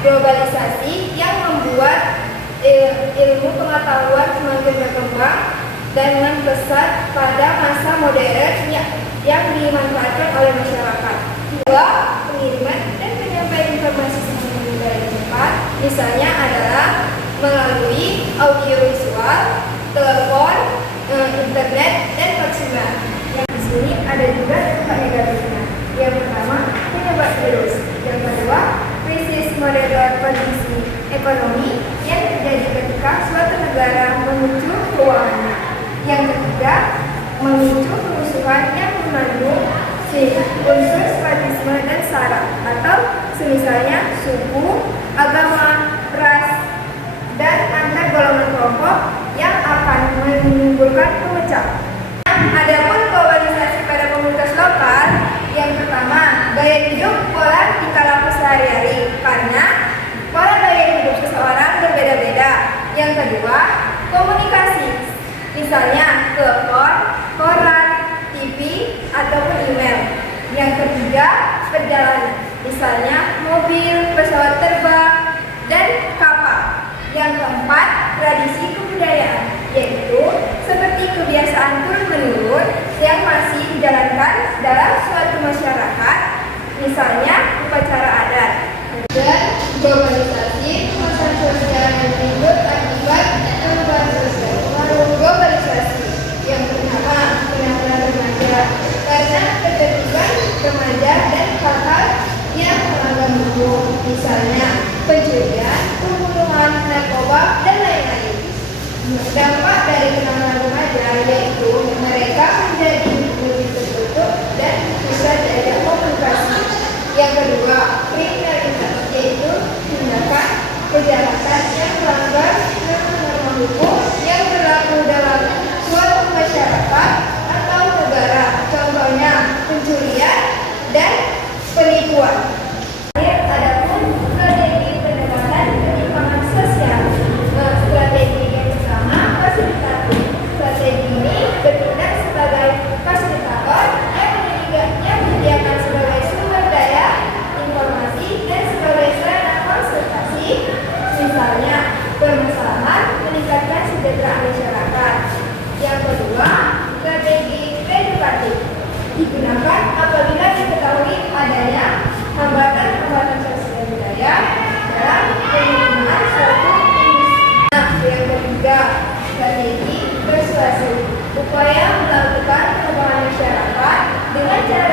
globalisasi yang membuat ilmu pengetahuan semakin berkembang dengan pesat pada masa modern yang dimanfaatkan oleh masyarakat. Dua, pengiriman dan penyampaian informasi dengan cepat, misalnya adalah melalui audiovisual, telepon, internet, dan vaksinan. Yang di sini ada juga dampak negatifnya. Yang pertama, penyebab virus. Yang kedua, krisis moneter kondisi ekonomi yang terjadi ketika suatu negara memicu keuangannya. Yang ketiga, memicu kerusuhan yang mengandung unsur separatisme dan sara atau semisalnya suku, agama, ras, dan antar golongan kelompok yang akan menimbulkan pemecah. Adapun globalisasi pada komunitas lokal, yang pertama, gaya hidup pola tingkah laku sehari-hari karena pola gaya hidup seseorang berbeda-beda. Yang kedua, komunikasi, misalnya telepon, koran, TV, ataupun email. Yang ketiga, perjalanan, misalnya mobil, pesawat terbang, dan kapal. Yang keempat, tradisi kebudayaan, yaitu seperti kebiasaan turun-menurun yang masih dijalankan dalam suatu masyarakat, misalnya upacara adat. Dan globalisasi, kemasan sosial yang timbul akibat perubahan sosial. Pengaruh globalisasi yang pertama, penampilan remaja, karena ketertiban remaja dan hal-hal yang melanggar hukum, misalnya pencurian, pembunuhan, narkoba, dan lain-lain. Dampak dari penampilan remaja yaitu mereka menjadi lebih tertutup dan bisa diajak komunikasi. Yang kedua, kriminalitas, yaitu tindakan kejahatan yang melanggar norma hukum yang berlaku dalam suatu masyarakat atau negara, contohnya pencurian dan penipuan. Adapun strategi pendekatan penyimpangan sosial. Strategi yang pertama, fasilitatif. Strategi ini bertindak sebagai fasilitator yang menyediakan sebagai sumber daya informasi dan sebagai sarana konsultasi, misalnya permasalahan meningkatkan kesejahteraan masyarakat. Yang kedua, strategi edukatif digunakan apabila diketahui adanya hambatan-hambatan sosial budaya dalam penggunaan suatu industri. Yang ketiga, strategi persuasi, upaya melakukan perubahan masyarakat dengan cara